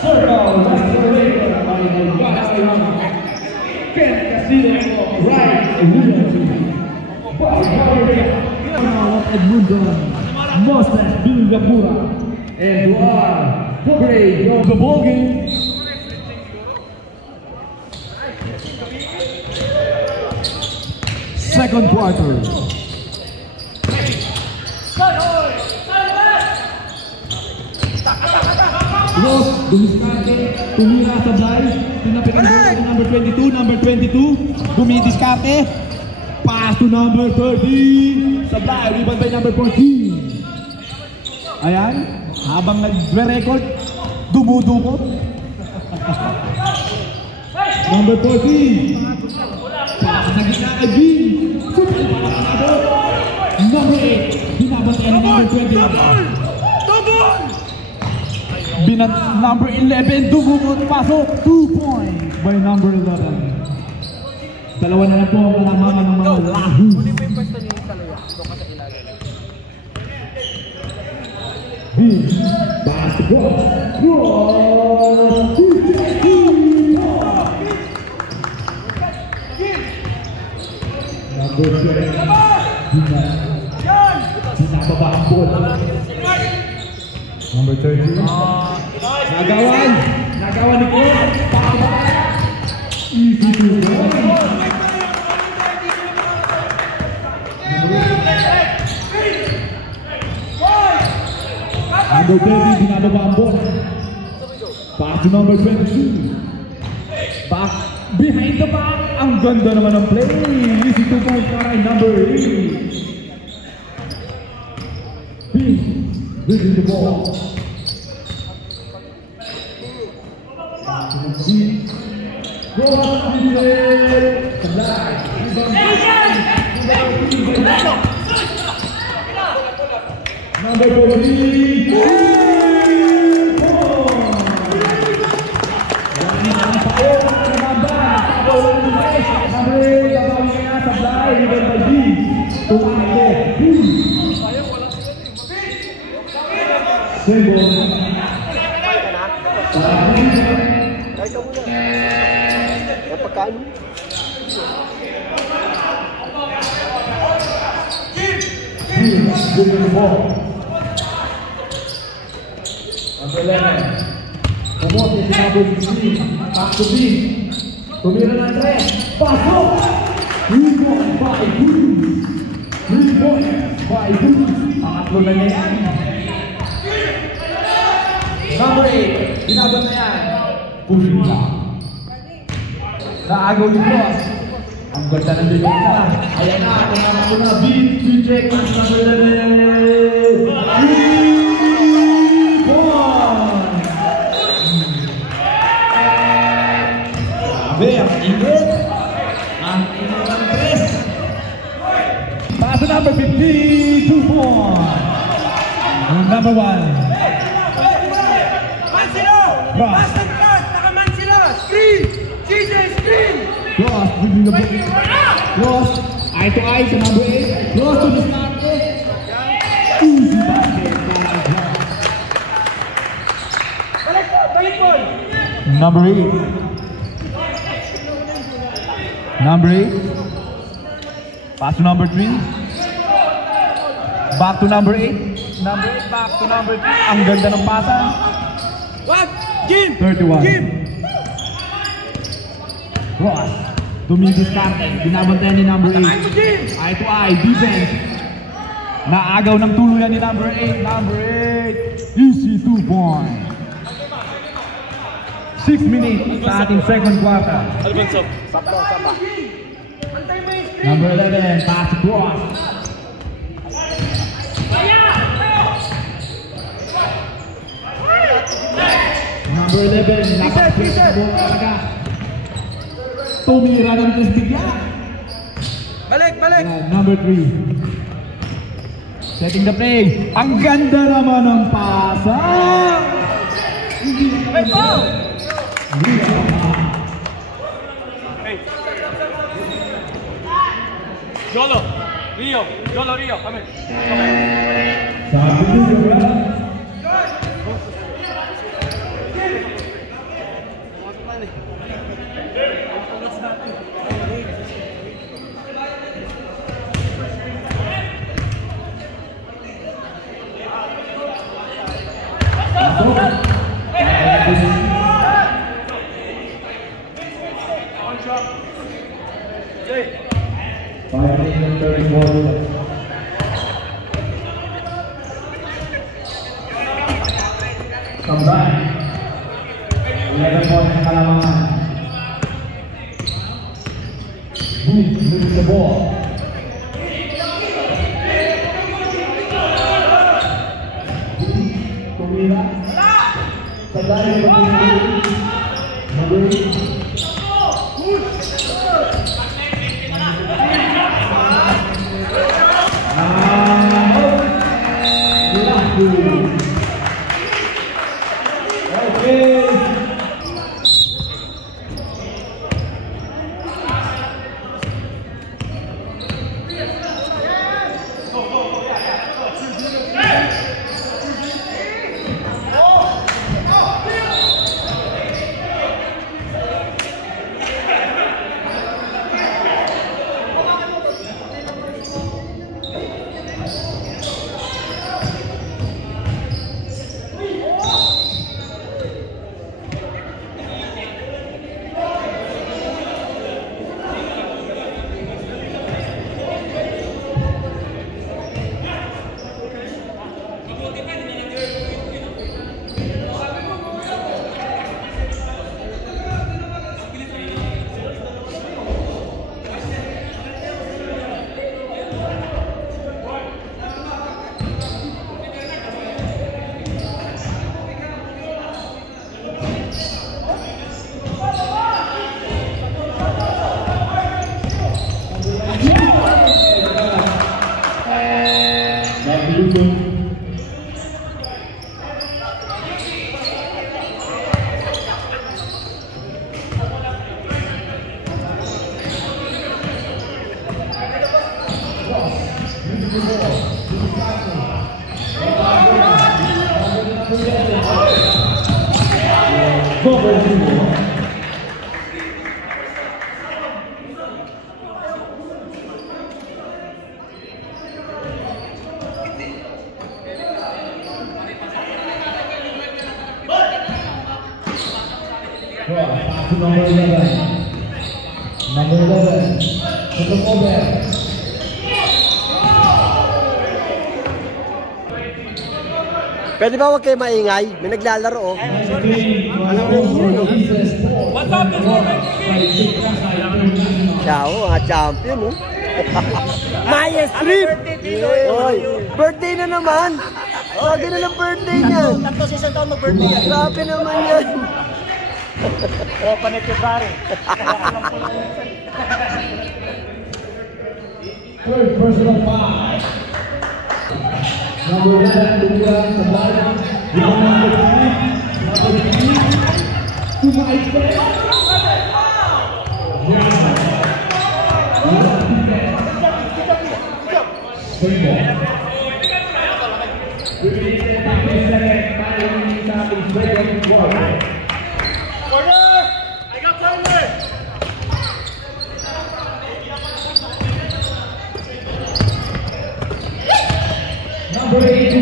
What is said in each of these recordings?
Circle restoration by the Guadalajara. Ken Castillo, right Edmundon, Moses Bilgapura, and Duar Pobre of the ball game. Second quarter. Ross, dumiskarte, tumira sa drive, tinapit ang bola number 22, dumidiskarte, pass to number 30, Sablay, rebound by number 14. Ayan, habang nag-record, dumudukot. Number 14, pass na gitna kay Bin, number 8, binabati ang number 21. Number 11, dumukot, pasok, 2 points by number 11. Dalawa na lang po ang kalamangan ng mga lahu. Basketball, number 7, binababa ang bola. Number 30. Nagawan ni Kuya. Easy to go. Number 30, binababa ang bola. Pass to number 22. Back behind the back. Ang ganda naman ng play. Easy to go para number 8. Losing the ball. Go up to the number 14. Number 11. Kamote si number 16. Back to B. Tumira ng 3. Pasok! 3 points by Boots. 3 points by Boots. Pangatlo na niya yan. Number 8. Ginagawa na yan. Pushing lang. Naagaw ni Ross. Ang ganda ng bilog na. Ayan na. Kumama ko na. Beat check. Number 11. 3 points. Grabe. Ang init. Ang init ng press. Pass to number 15. 2 points. Number 1. Cross. Nakaman sila. Screen. CJ screen. Cross. Cross. Eye to eye sa number 8. Cross to the start. Easy basket. Balik po. Number 8. Number 8. Pass to number 3. Back to number 8. Number 8 back to number 3. Ang ganda ng pasa. What? Jim! 31. Jim! Cross. Dumigis Carter. Binabantayan ni number 8. Eye to eye. Defense. Naagaw ng tuluyan ni number 8. Number 8. Easy 2 points. 6 minutes sa ating second quarter. Number 11. Pass cross. Number 11, tumira ng testigya. Balik! Number 3. Setting the play. Ang ganda naman ng pasa. Hey, Paul! Yolo, Rio, come in. Kembali 11 poin Kalamangan. Lose the ball. Tumira kembali Number 11 untuk Obel. Pwede ba huwag kayo maingay? May naglalaro oh. Ciao, mga champion oh. Maya Strip! Oy, birthday na naman! Lagi na lang birthday niyan! Tapos isang taon mag-birthday yan. Grabe naman yan! O, panitipari. Third personal foul. Number 11, Luka Sabala. Number 3, to my friend. Number 8,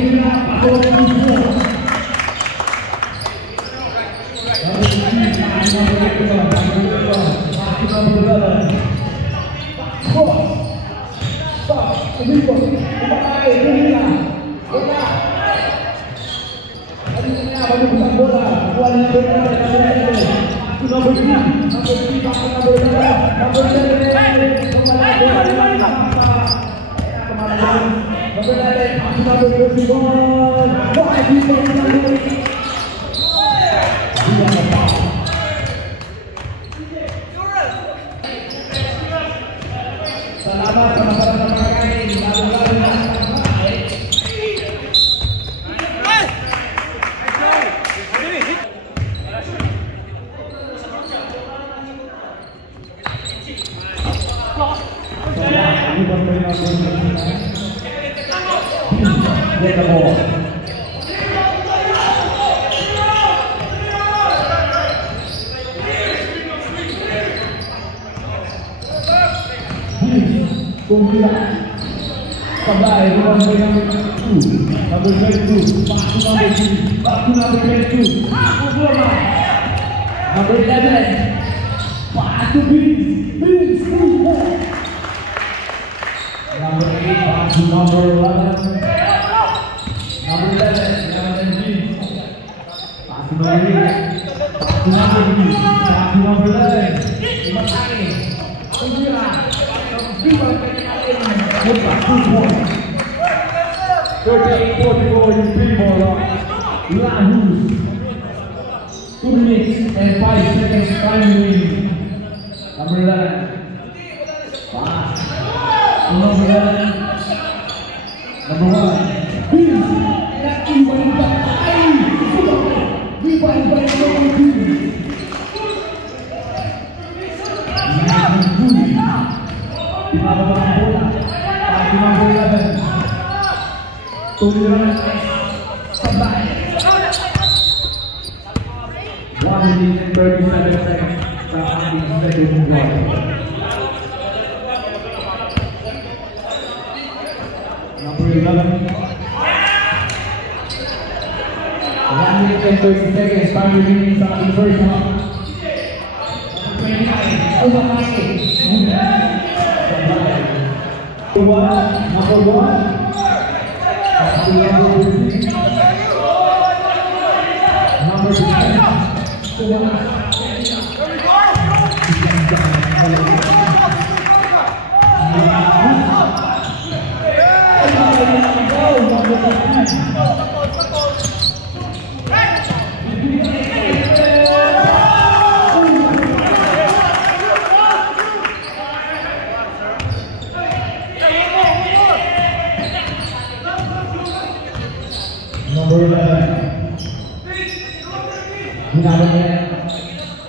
Kembali Number 22. Pass to number 3. Pass to number 22. Number 11. Pass to Vince. Number 8. Pass to number 11. Number 11. Vince. Pass to number 8. Pass to number 3. Pass to number 11. Matani. Tumira. Good 2 points. 38-44 in Primor. Lahus. 2 minutes and 5 seconds time remaining. Number 11. Pass. To number 11. Number 1. Vince. Iwan ba? Ay! Iwan ba number 2? Pinababa ang bola. Pass to number 11. Tumira ng sabay. 1 minute and 37 seconds sa ating second quarter. Number 11. 1 minute and 30 seconds time remaining sa ating first half. Number 29. Umakake. Number 1. Number 11.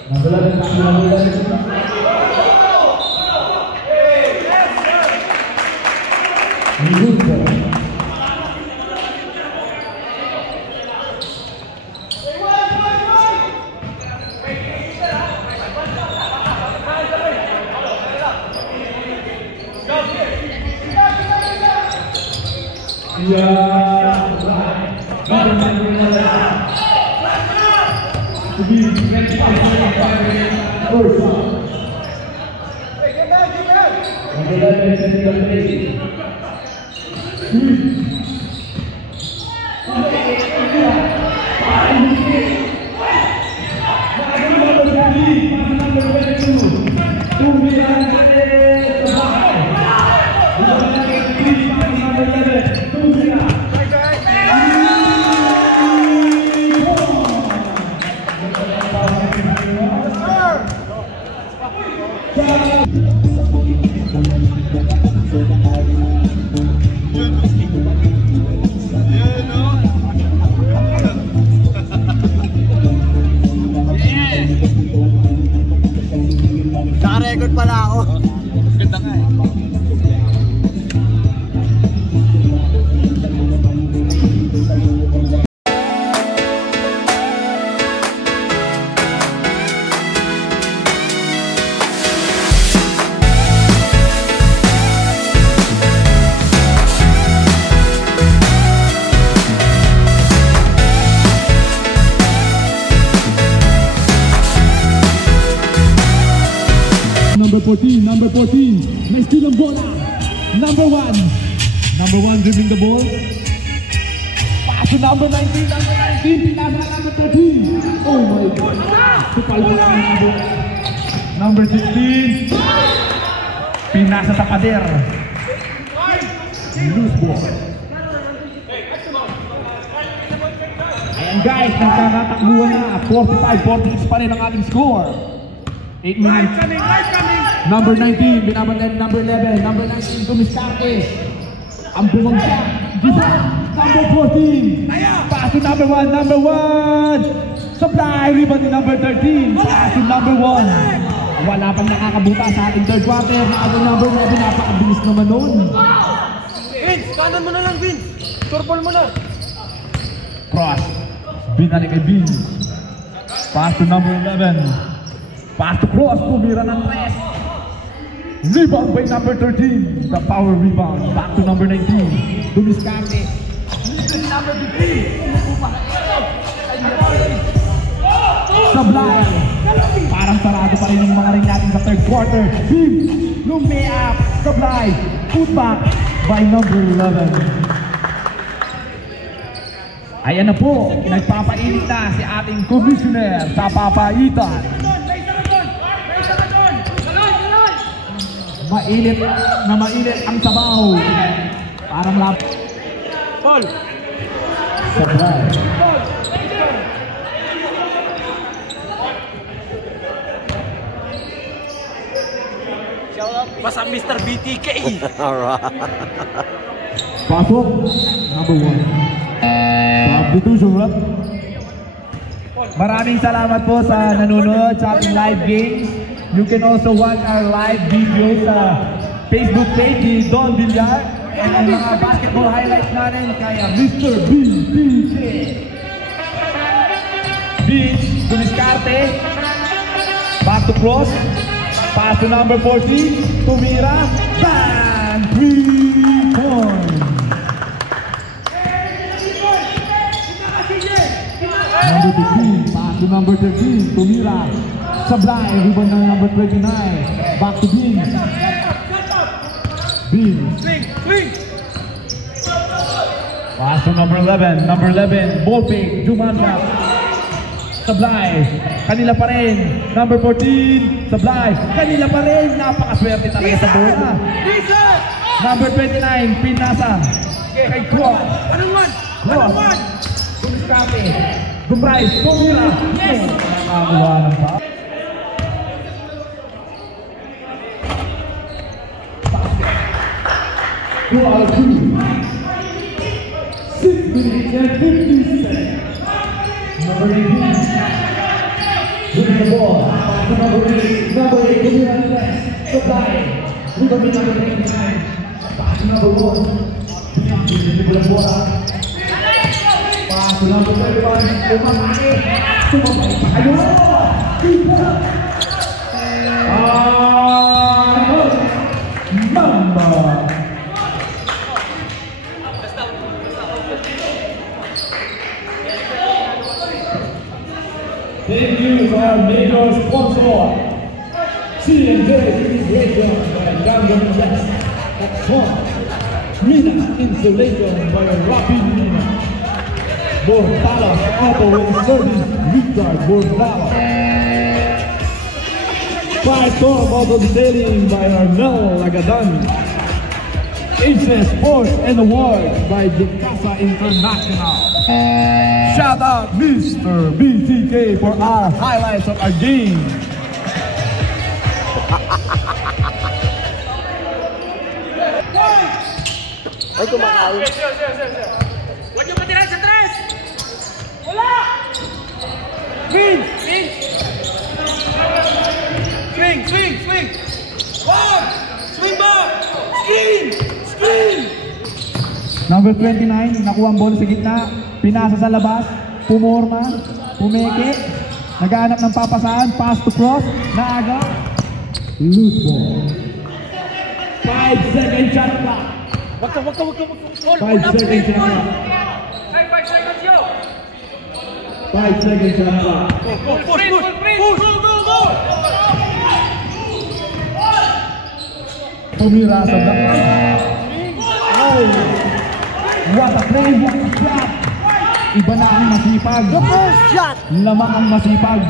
Number 11. To be 25 first half. Number 11 setting up the Naka-record pala ako. Ganda nga eh. Number 14, may steal ang bola. Number 1 dribbling the ball. Pass to number 19, pinasa number 13. Oh my God. Supal mo lang ang bola. Number 16, pinasa sa pader. Loose ball. Ayan guys, nagkakatakbuhan na. 45-46 pa rin ang ating score. 8 minutes. Number 19, binabandan number 11. Number 19, Dumiskake. Ang bumagsak. Number 14. Pass to number 1. Number 1. Supply. Rebound ni number 13. Pass to number 1. Wala pang nakakabuta sa ating third quarter. Ating number 11. Napakabilis naman nun. Vince, kanan mo na lang, Vince. Turbol mo na. Cross. Binalik kay Vince. Pass to number 11. Pass to cross. Tumira ng press. Rebound by number 13. The power rebound. Back to number 19. Dumiskake. number 15. Sablay. Parang sarado pa rin yung mga ring natin sa third quarter. Beam. Lumea. Sablay. Put back by number 11. Ayan na po. Nagpapainit na si ating commissioner sa papaitan. Mainit na mainit ang sabaw. Parang lap. Ball. Sablay. Basta Mr. BTK. Alright. Pasok. Number 1. Substitution, right? Maraming salamat po sa nanonood sa ating live games. You can also watch our live videos sa Facebook page ni Don Villar. And ang mga basketball highlights natin kaya Mr. BTK. Beach, dumiskarte. Back to cross. Pass to number 14. Tumira. Bang! 3 points. Number 15. Pass to number 13. Tumira. Sablay. Rebound ng number 29. Back to Bean. Bean. Swing. Pass to number 11. Number 11. Ball fake. Jumanda. Sablay. Kanila pa rin. Number 14. Sablay. Kanila pa rin. Napakaswerte talaga sa bola. Number 29. Pinasa. Kay Cross. Cross. Dumiskate. Dumray. Tumira. Nakakakuha ng pa. Quarter 2. 6 minutes and 50 seconds. Number 18. Winning the ball. Back to number 8. Number 8. Tumira on the left. Sablay. Rebound number 29. Back to number 1. Winning the ball. Pass to number 35. Tumamaki. Tumamaki pa kayo. Mamba. Thank you to our major sponsor, C&J Insulation by Gangnam West. That's one. Mina Insulation by Rapid Mina. Bortala Auto and Service Richard Bortala. Five-star Auto Detailing by Arnel Lagadani. Asia Sports and Awards by Jacasa International. Shout out Mr. BTK for our highlights of our game. Ay, kumakain. Huwag niyo patiran sa tres! Wala! Swing! One! Swing back! Screen! Number 29, nakuha ang bola sa gitna. Pinasa sa labas. Pumorma. Pumeke. Naghahanap ng papasahan. Pass to cross. Naaga. Loose ball. 5-second shot clock. Wag ka. 5 seconds shot clock. 5 seconds, yo! 5 seconds shot clock. Push! Tumira sa dama. Oh! What a play! What a shot! Iba na ang masipag. The first shot. Lamang ang masipag.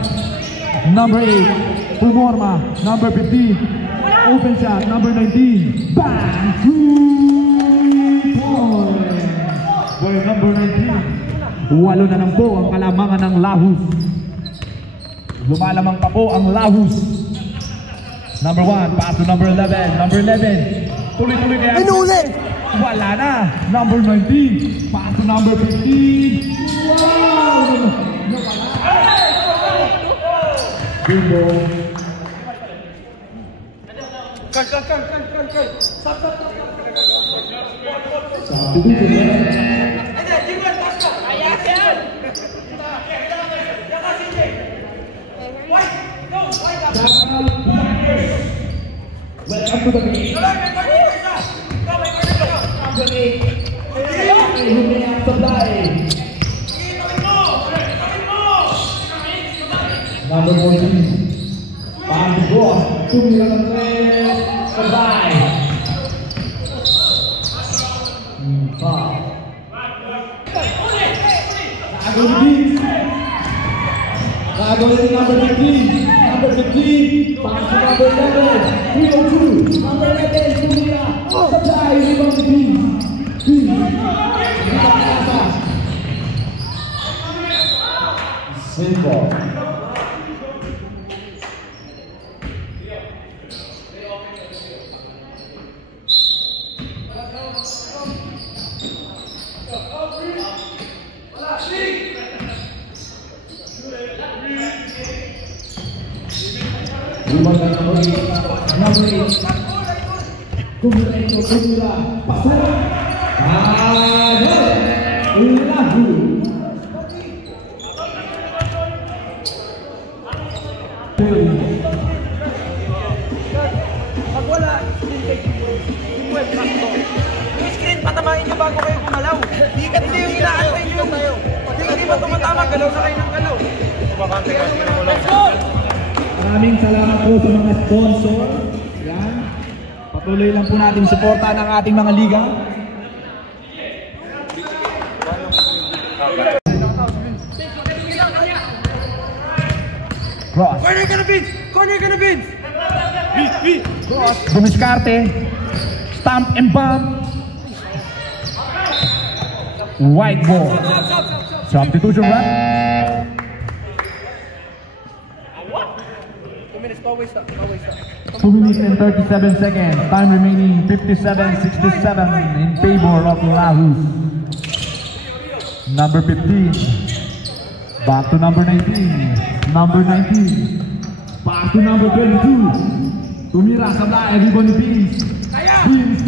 Number 8. Pumorma. Number 15. Open shot. Number 19. Bang! 3 points. Boy, number 19. 8 na lang po ang kalamangan ng Lahus. Lumalamang pa po ang Lahus. Number 1. Pass to number 11. Number 11. Tuloy-tuloy kaya. Inulit. Wala na. Number 19. Pass to number 15. Wow! Bingo. Welcome to the game. Sablay. number 14. Pagbubuhat, tumira ng 3, sabay. Foul. Kagawin number 15. Number 15. Pass to number 11. 302. Number 11. Tumira. Sabay. Rebound to Simple. Tumira. Pasok. Lagu. Pag wala, yung screen patamain nyo bago kayo gumalaw. Hindi yung inaantay nyo. Hindi ba tumatama, galaw na kayo ng galaw. Maraming salamat po sa mga sponsor. Yan. Patuloy lang po natin suportahan ang ating mga liga. Cross. Corner ka na, Vince! Corner ka na, Vince! Cross. Dumiskarte. Stamp and bump. White ball. Substitution run. 2 minutes, pa waste up. 2 minutes and 37 seconds. Time remaining 57-67 in favor of Lahus. Number 15. Back to number 19. Number 19. Back to number 22. Tumira sa black. Everybody Vince. Vince.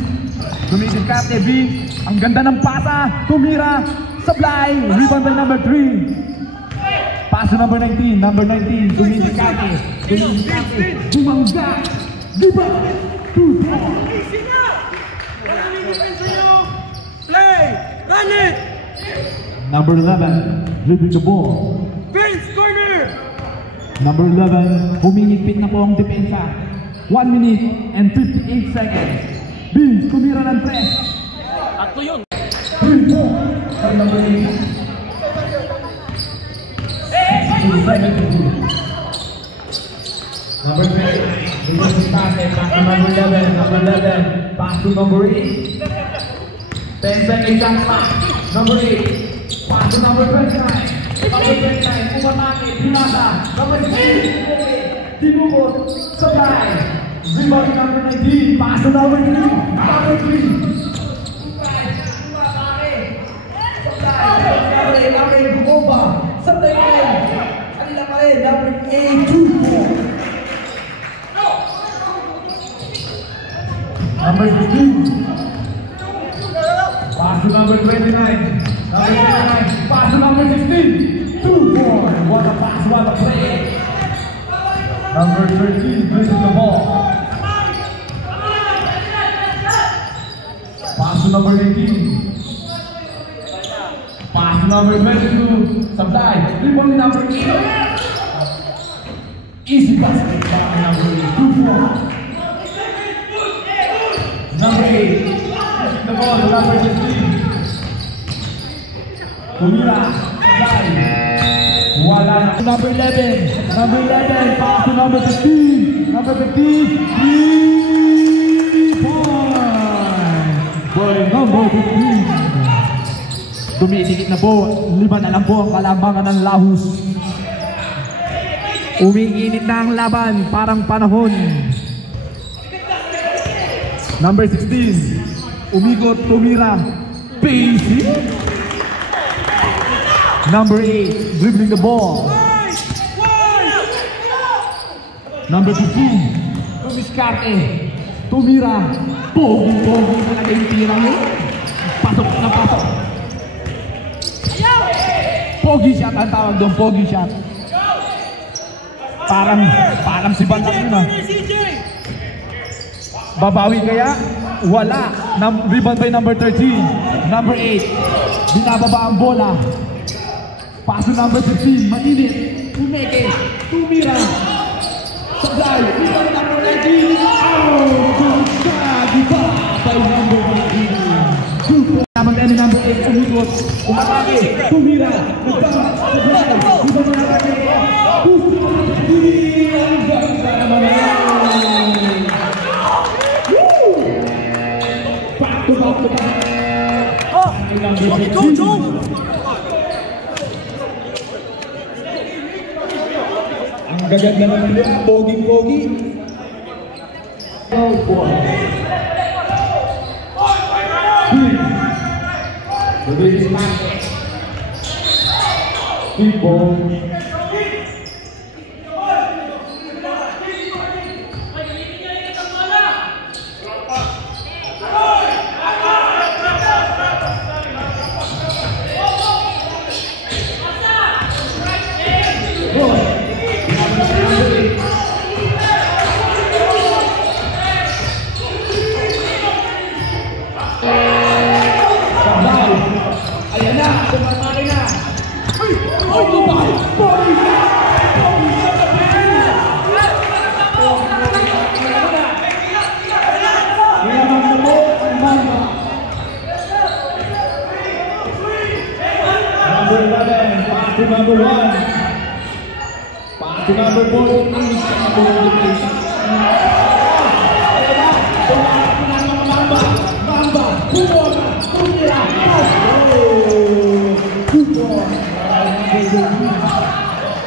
Dumiskarte Vince. Ang ganda ng pasa. Tumira sa black. Rebound by number 3. Pass to number 19. Number 19. Dumiskarte. Bumangga. Diba? 2-4. Easy na! Maraming defense sa'yo! Play! Run it! Number 11. Dribbling the ball. Vince, corner! Number 11, humingipit na po ang depensa. 1 minute and 58 seconds. Vince, tumira ng press. Tatlo yun. 3-4. Ay, number 8. Number 3. Number 11. Number 11. Pass to number 8. 10 seconds ang pass. Number 8. Pass to number 29. Number 29. Pumatake. Pinasa. Number 6. Tinubot. Sabay. Rebound number 19. Pass to number 3. Number 3. Sabay. Number 8. Bumomba. Sabay ka rin. Kanila pa rin. Number 8. 2-4. Number 15. Pass to number 29. Number 29. Pass to number 16. 2-4. What a pass, what a play. Number 13. Brings the ball. Pass to number 18. Pass to number 22. Supply. Rebound number 8. Easy basket by number 2-4. Number 8. The ball to number 15. Tumira. Wala na. Number 11. Number 11. Pass to number 15. Number 15. 3 points. Boy, number 15. Dumisikit na po. 5 na lang po ang kalambangan ng Lahus. Umiinit na ang laban. Parang panahon. Number 16, umigot, tumira, basic. Number 8, dribbling the ball. Number 15, Dumiskarte, tumira, pogi-pogi talaga yung tirang yun. Pasok na pasok. Pogi shot ang tawag doon, pogi shot. Parang si Bantak yun ah. Babawi kaya? Wala. Rebound by number 13. Number 8. Binababa ang bola. Pass to number 15. Mainit. Umeke, tumira. Sablay, ibang number 19. Out! Di ba? By number 19. Naman tayo number 8, umigot. Umatake, tumira. Nagtama, Sablay, ibang natin. Ang ganda naman yan. Back to back to back. Go! Ang gaganda naman nila, pogi-pogi. Oh boy. The biggest man. People. Ayan na, tumatake na. Oh, diba? Body shot! Body shot na pera! Nilamang na mo ang Mamba. Number 11, pass to number 1. Pass to number 14. Ayan na, tumatake na ng Mamba. Mamba, kumona, kumira, pass!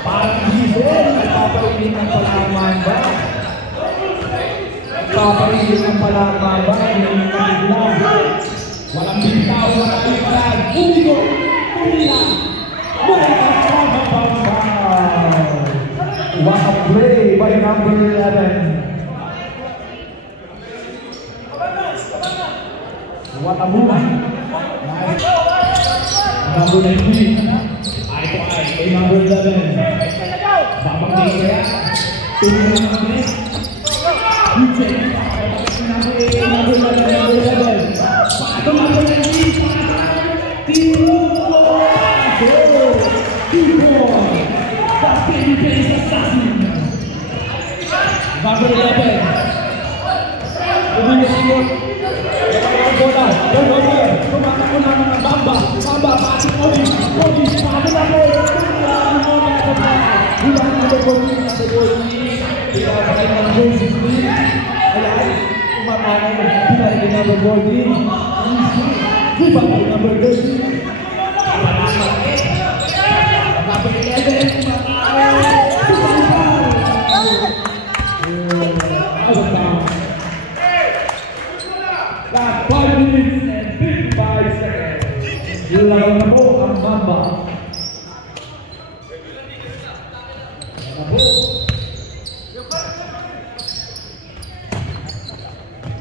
Parang gisel, nagpaparinig ng palaman ba? Nagpaparinig ng palaman ba? Hindi yung kaniglan. Walang bitaw, walang bitaw. Umigo, umila. What a play by number 11. What a move. Number 19. Ay, number 11. Babang kaya. Tumulong namin. Number 8, number 11. Pato number 19. Tiro. Tiro. That's the defense assassin. Number 11. Umiyot. Bola. Tumatakbo naman ang Mamba. Mamba, pasok Odi. Odi, paano na mo? Bulan number 14, number 14. Pinapakay ng goal 16. Ayan, umatanay. Pinapakay number 14. Pinapakay number 13. Number 11. Last 5 minutes and 55 seconds. Nilaban na po ang Mamba.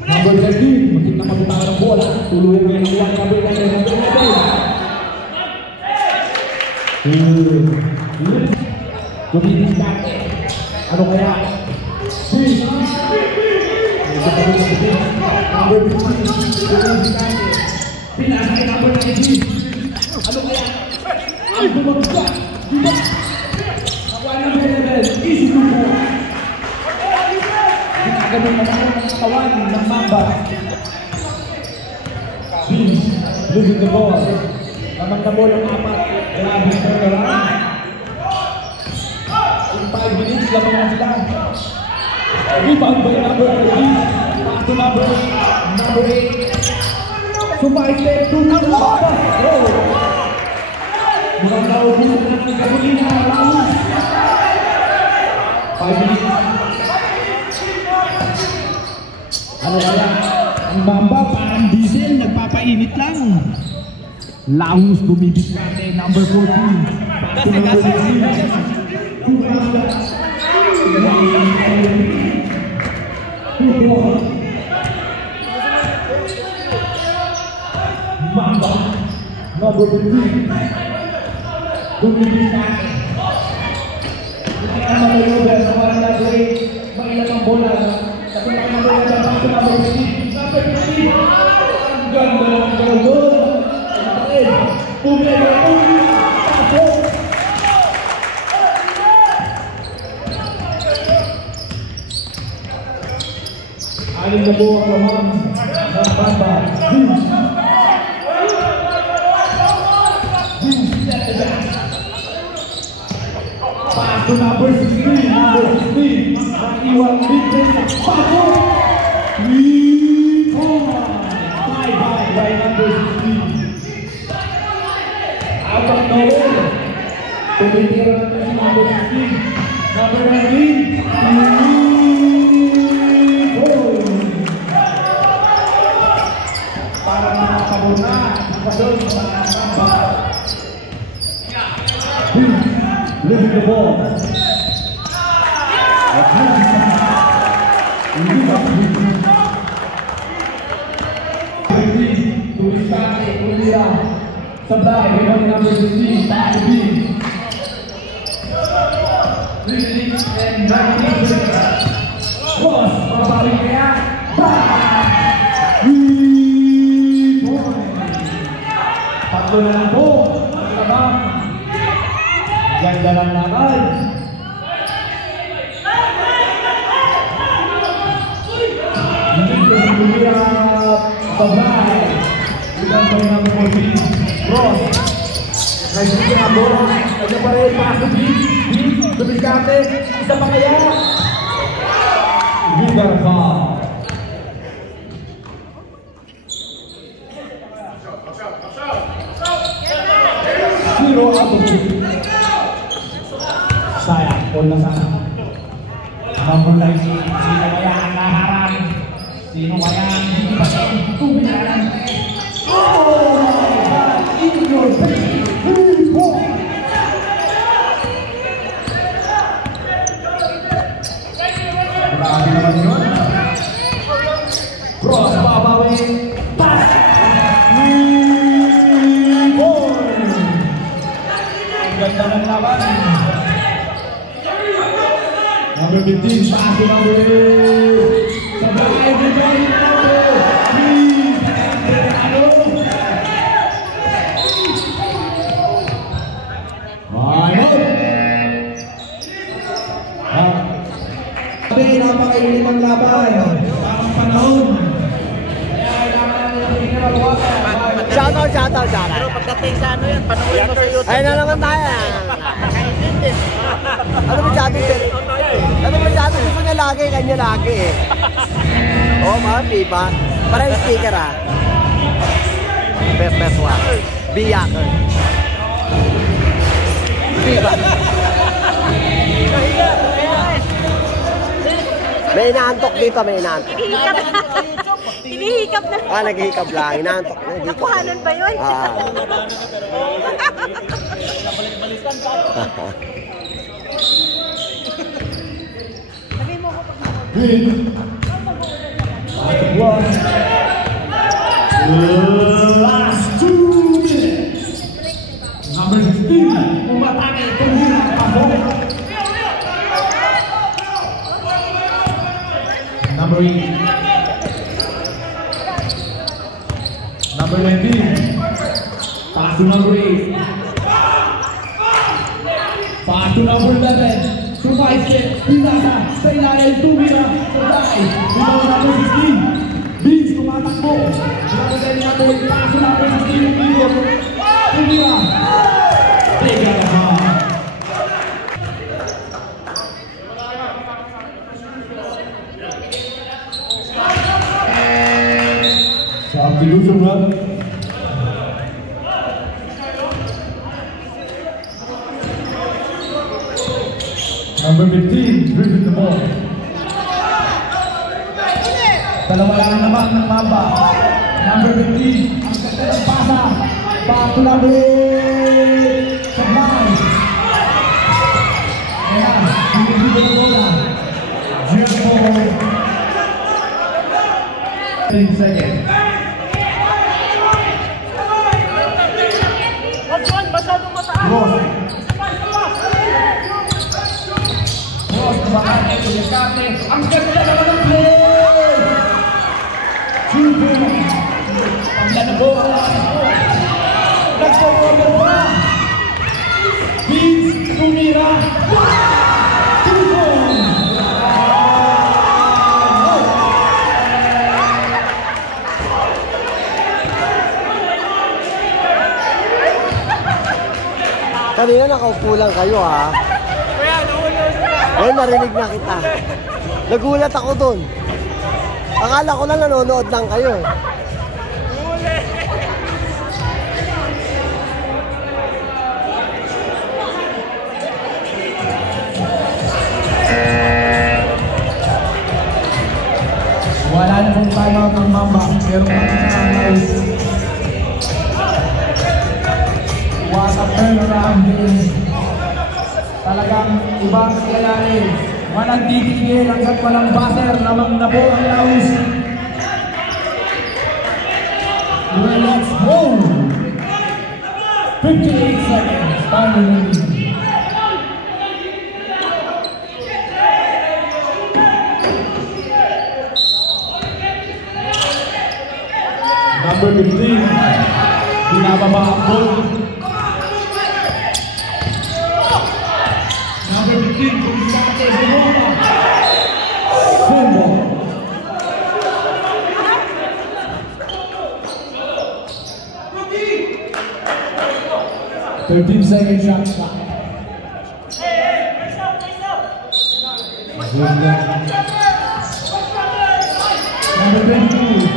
Number 13, masig na magutang ng bola. Tuluyan ngayon ang ilang number 11. Tumitis dati. Ano kaya? Number 15, tumitis dati. Pinasay number 19. Ano kaya? Ay, bumagsak! Diba? Nakuha number 11. Easy to go. Ginaganon na naman ang katawan ng Mamba. Beans, losing the ball. Naman na ball ang 4. Grabe na naman. In 5 minutes, lamang na sila. Rebound by number 13. Pass to number 8. Sumaitip to number 1. Mukhang naubusan natin ng gasolina ang laos. 5 minutes. Ano kaya? Ang Mamba parang diesel, nagpapainit lang. Laos bumibig natin, number 14. Back to number 16. Mamba, number 15. Bumibig natin. Hindi ka naman malugan sa mga nag-rate. Mailang ang bola. Kasi nakamagay na back to number 15. Number 15. Ang ganda ng gawin. Ang takin. Pumila. Pasok. to number 16. Number 16. Naiwan mid-range. Pasok! 3 points. Bye-bye by number 16. Out of nowhere. Tumitira natin si number 16. Number 19. 3 points. Para makakabuna. Pasok sa mga living the ball. Supply, rebound number 15, back to B. And cross, babalik kaya. Tatlo na lang po. Ganda lang naman. Supply. Rebound by number 14. Cross. Nagsising ang bola. Ano pa rin? Pass to B. Dumigate. Isa pa kaya. Leader foul. Zero out of 2. Sayang. All na sana. Number 19. Sino kaya ang naharang? Sino kaya ang hindi pa siya? Tumilan. Oh my God! In your face! 3 points! Grabe naman yun. Cross, babawin. Pass! 3 points! Ang ganda ng laban. Number 15, pass to number 8. Sabay, everybody, number 3. Napakainit ang laban. Parang panahon. Kaya kailangan natin yung pinagawasan. Shoutout. Pero pagdating sa ano yan, panoorin mo sa YouTube. Ayun na naman tayo. Ano ba shoutout din? Ano ba shoutout? Gusto niya lagi, kanya lagi eh. Oo, mga pipa. Parang sticker ah. Best one. Biyaker. Pipa. May inaantok dito, may inaantok. Hinihikap na. Ah, naghihikap lang. Inaantok. Nakuhanan ba yun? Win. Last 2 minutes. Number 16. Umatake. Tumira. Pasok. Number 8. Number 19. Pass to number 8. Pass to number 11. Survive it. Pinasa. Sa ilalim. Tumira. Sabay. Rebound number 16. Vince tumatakbo. Number 8. Pass to number 16. Tumira. Teka na ha. Substitution run. Number 15, dribbling the ball. Dalawa lang naman ng Mamba. Number 15, ang ganda ng pasa. Back to number 8. Sabay. Ayan, hindi ng bola. Jumbo. 10 seconds. Cross. Cross, kumakain ito yung kate. Ang ganda naman ng play! Jumbo. Ang ganda ng bola. Nagsa-roller pa. Vince tumira. 2 points. Kanina nakaupo lang kayo ha. Kaya ano, Eh, narinig na kita. Nagulat ako dun. Akala ko lang nanonood lang kayo. Wala na pong timeout ng Mamba. Pero what a turnaround is. Talagang ibang kailangan. Walang titigil hanggat walang buzzer. Lamang na po ang laus. Let's go! 58 seconds. Time remaining. Number 15, binababa ang ball. Number 15, Vicente Zamora. Combo. 13-second shot clock. Number 22.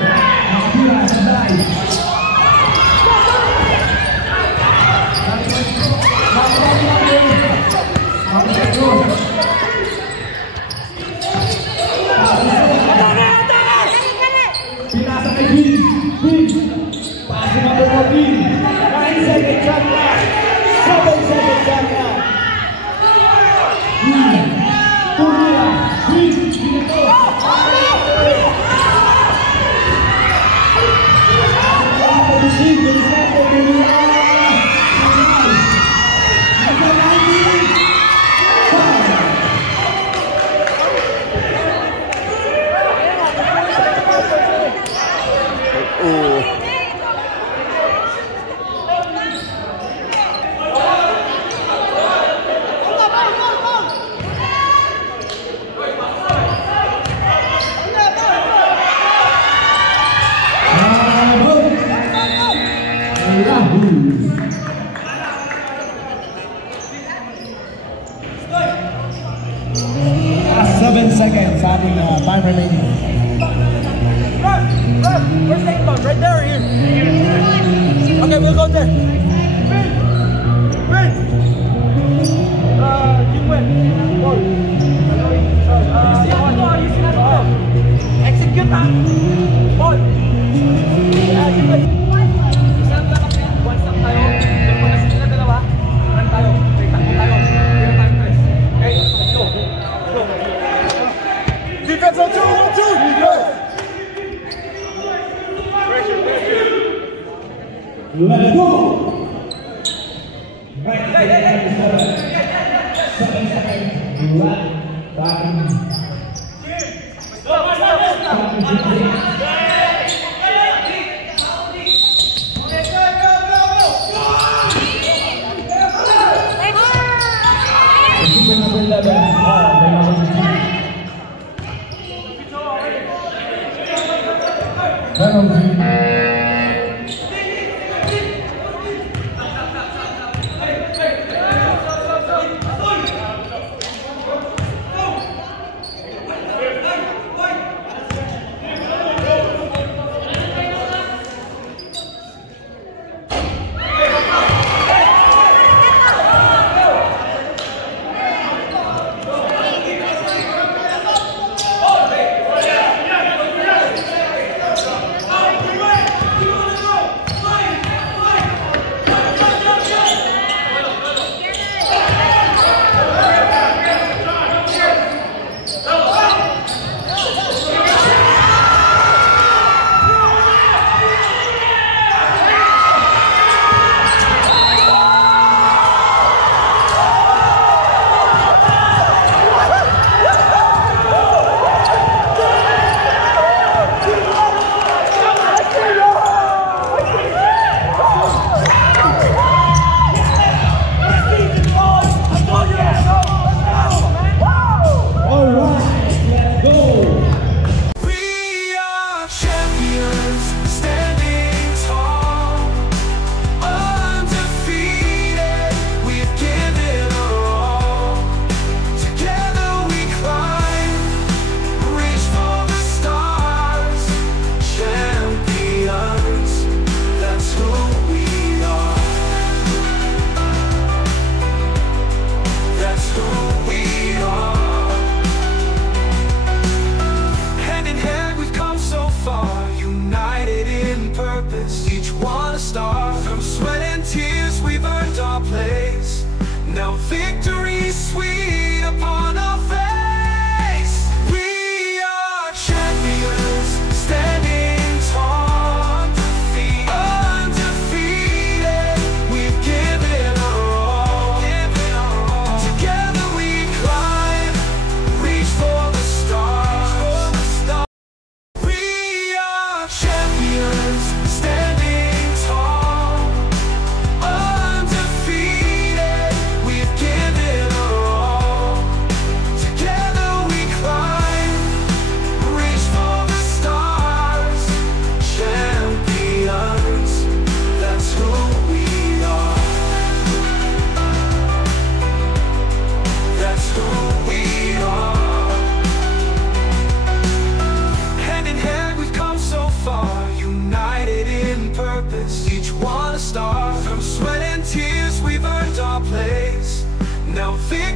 Pinasa kay Bin. Pasa number 14. 9-second shot clock. 7-second shot clock. Turia. Bin. Dito. Seconds, adding time remaining. Run! Where's the inbound? Right there or here? Okay, we'll go there. Win! You win. Ball. Execute ha! Ball! You win. One stop tayo. Pag nasin na dalawa, run tayo. Takbo tayo. Kaya tayo press. Okay, let's go. Go. Defense on 2, 1, 2, defense! Let's go! Right, 7 seconds. Back. Number 11. now feel